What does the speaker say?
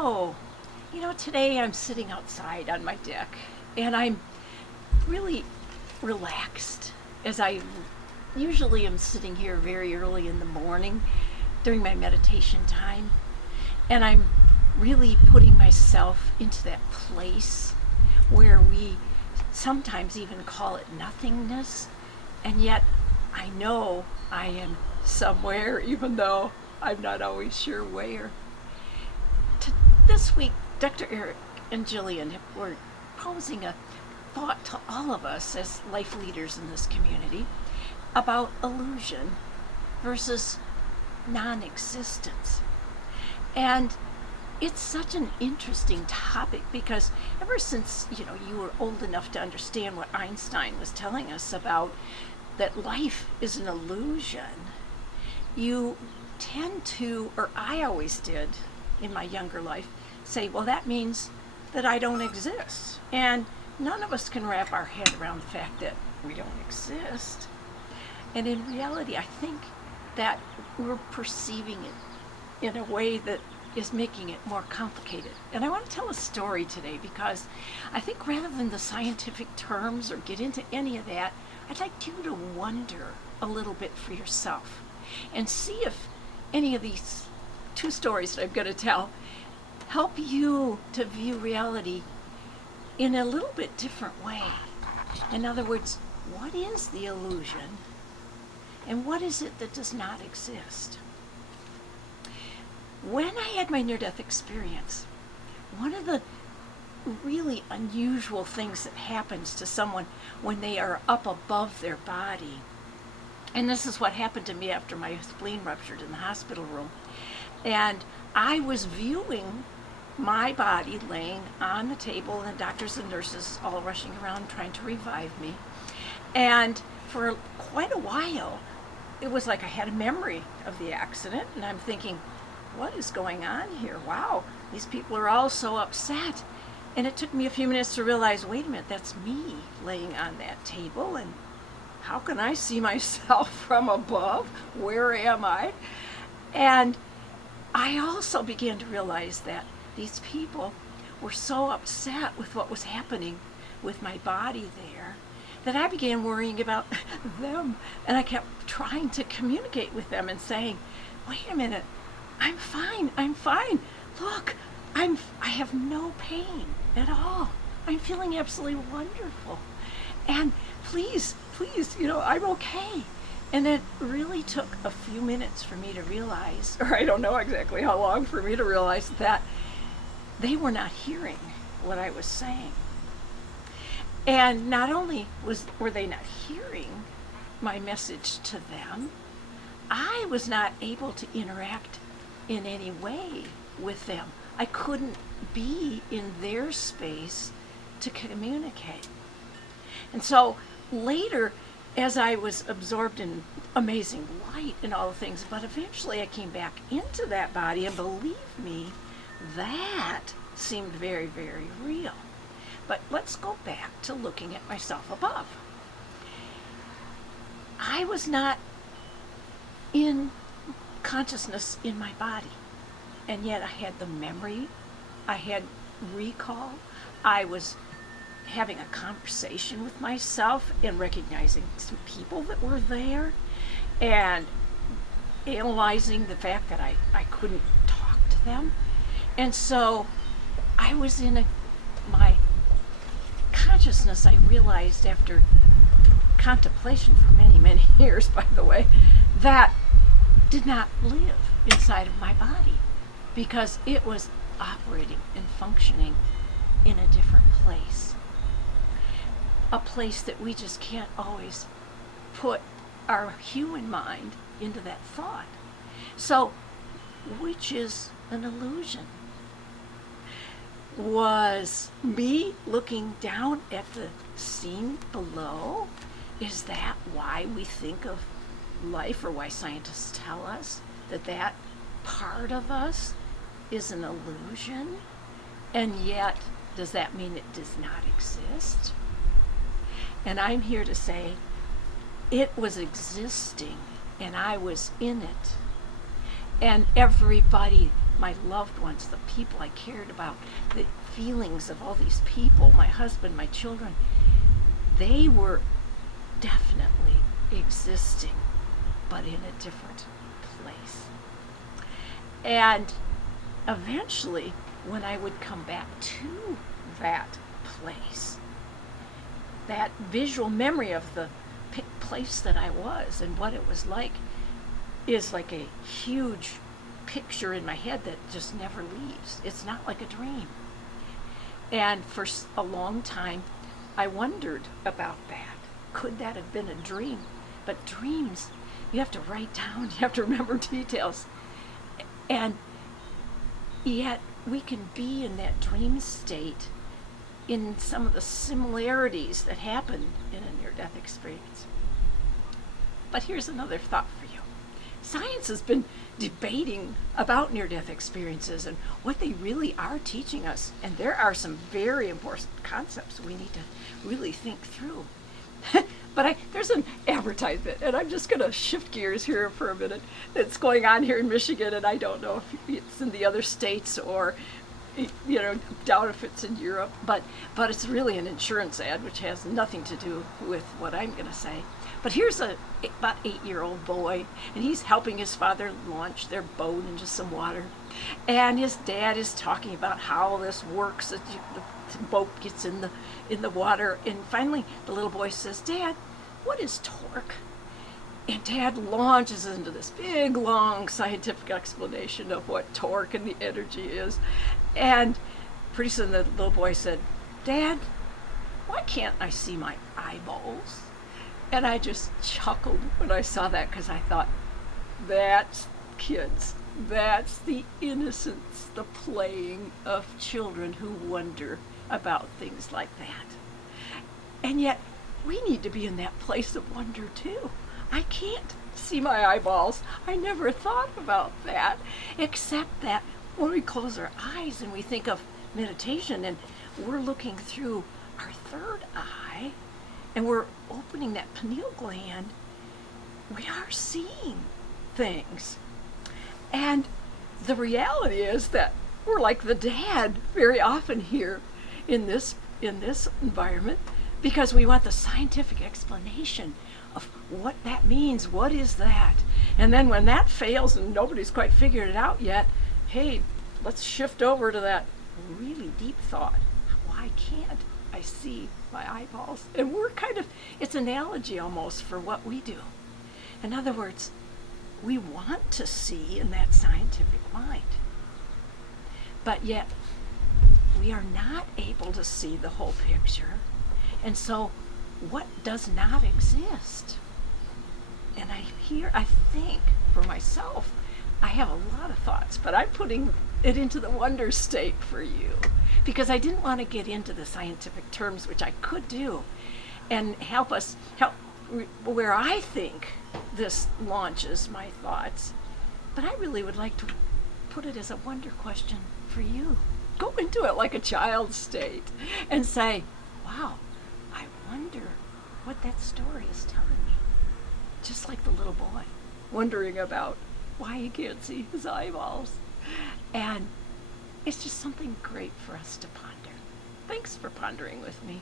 So, today I'm sitting outside on my deck and I'm really relaxed as I usually am sitting here very early in the morning during my meditation time. And I'm really putting myself into that place where we sometimes even call it nothingness. And yet I know I am somewhere, even though I'm not always sure where. This week, Dr. Eric and Jillian were posing a thought to all of us as life leaders in this community about illusion versus non-existence. And it's such an interesting topic because ever since, you were old enough to understand what Einstein was telling us about that life is an illusion, you tend to, or I always did in my younger life, say, well, that means that I don't exist. And none of us can wrap our head around the fact that we don't exist. And in reality, I think that we're perceiving it in a way that is making it more complicated. And I want to tell a story today because I think rather than the scientific terms or get into any of that, I'd like you to wonder a little bit for yourself and see if any of these two stories that I'm going to tell help you to view reality in a little bit different way. In other words, what is the illusion and what is it that does not exist? When I had my near-death experience, one of the really unusual things that happens to someone when they are up above their body, and this is what happened to me after my spleen ruptured in the hospital room, and I was viewing my body laying on the table and doctors and nurses all rushing around trying to revive me. And for quite a while, it was like I had a memory of the accident, and I'm thinking, what is going on here? Wow, these people are all so upset. And it took me a few minutes to realize, wait a minute, that's me laying on that table, and how can I see myself from above? Where am I? And I also began to realize that these people were so upset with what was happening with my body there that I began worrying about them. And I kept trying to communicate with them and saying, wait a minute, I'm fine. Look, I have no pain at all. I'm feeling absolutely wonderful. And please, I'm okay. And it really took a few minutes for me to realize, or I don't know exactly how long for me to realize that they were not hearing what I was saying. And not only were they not hearing my message to them, I was not able to interact in any way with them. I couldn't be in their space to communicate. And so later, as I was absorbed in amazing light and all the things, but eventually I came back into that body, and believe me, that seemed very, very real. But let's go back to looking at myself above. I was not in consciousness in my body, and yet I had the memory, I had recall, I was having a conversation with myself and recognizing some people that were there and analyzing the fact that I couldn't talk to them. And so I was in my consciousness, I realized after contemplation for many, many years, by the way, that did not live inside of my body because it was operating and functioning in a different place. A place that we just can't always put our human mind into that thought. So, which is an illusion? Was me looking down at the scene below? Is that why we think of life, or why scientists tell us that part of us is an illusion? And yet, does that mean it does not exist? And I'm here to say it was existing and I was in it. And everybody my loved ones, the people I cared about, the feelings of all these people, my husband, my children, they were definitely existing, but in a different place. And eventually, when I would come back to that place, that visual memory of the place that I was and what it was like is like a huge picture in my head that just never leaves. It's not like a dream. And for a long time, I wondered about that. Could that have been a dream? But dreams, you have to write down, you have to remember details. And yet we can be in that dream state in some of the similarities that happen in a near-death experience. But here's another thought for you. Science has been debating about near-death experiences and what they really are teaching us. And there are some very important concepts we need to really think through. But there's an advertisement, and I'm just going to shift gears here for a minute. It's going on here in Michigan, and I don't know if it's in the other states or, doubt if it's in Europe. But it's really an insurance ad, which has nothing to do with what I'm going to say. But here's about 8-year-old boy, and he's helping his father launch their boat into some water. And his dad is talking about how this works, that the boat gets in the water. And finally, the little boy says, "Dad, what is torque?" And Dad launches into this big, long scientific explanation of what torque and the energy is. And pretty soon the little boy said, "Dad, why can't I see my eyeballs?" And I just chuckled when I saw that, because I thought, that's kids. That's the innocence, the playing of children who wonder about things like that. And yet, we need to be in that place of wonder too. I can't see my eyeballs. I never thought about that, except that when we close our eyes and we think of meditation and we're looking through our third eye and we're opening that pineal gland, we are seeing things. And the reality is that we're like the dad very often here in this environment, because we want the scientific explanation of what that means. What is that? And then when that fails and nobody's quite figured it out yet, hey, let's shift over to that really deep thought. Why can't I see my eyeballs? And we're it's an analogy almost for what we do. In other words, we want to see in that scientific mind, but yet we are not able to see the whole picture. And so what does not exist? And I think for myself, I have a lot of thoughts, but I'm putting it into the wonder state for you, because I didn't want to get into the scientific terms, which I could do, and help where I think this launches my thoughts. But I really would like to put it as a wonder question for you. Go into it like a child's state and say, wow, I wonder what that story is telling me. Just like the little boy wondering about why he can't see his eyeballs. And it's just something great for us to ponder. Thanks for pondering with me.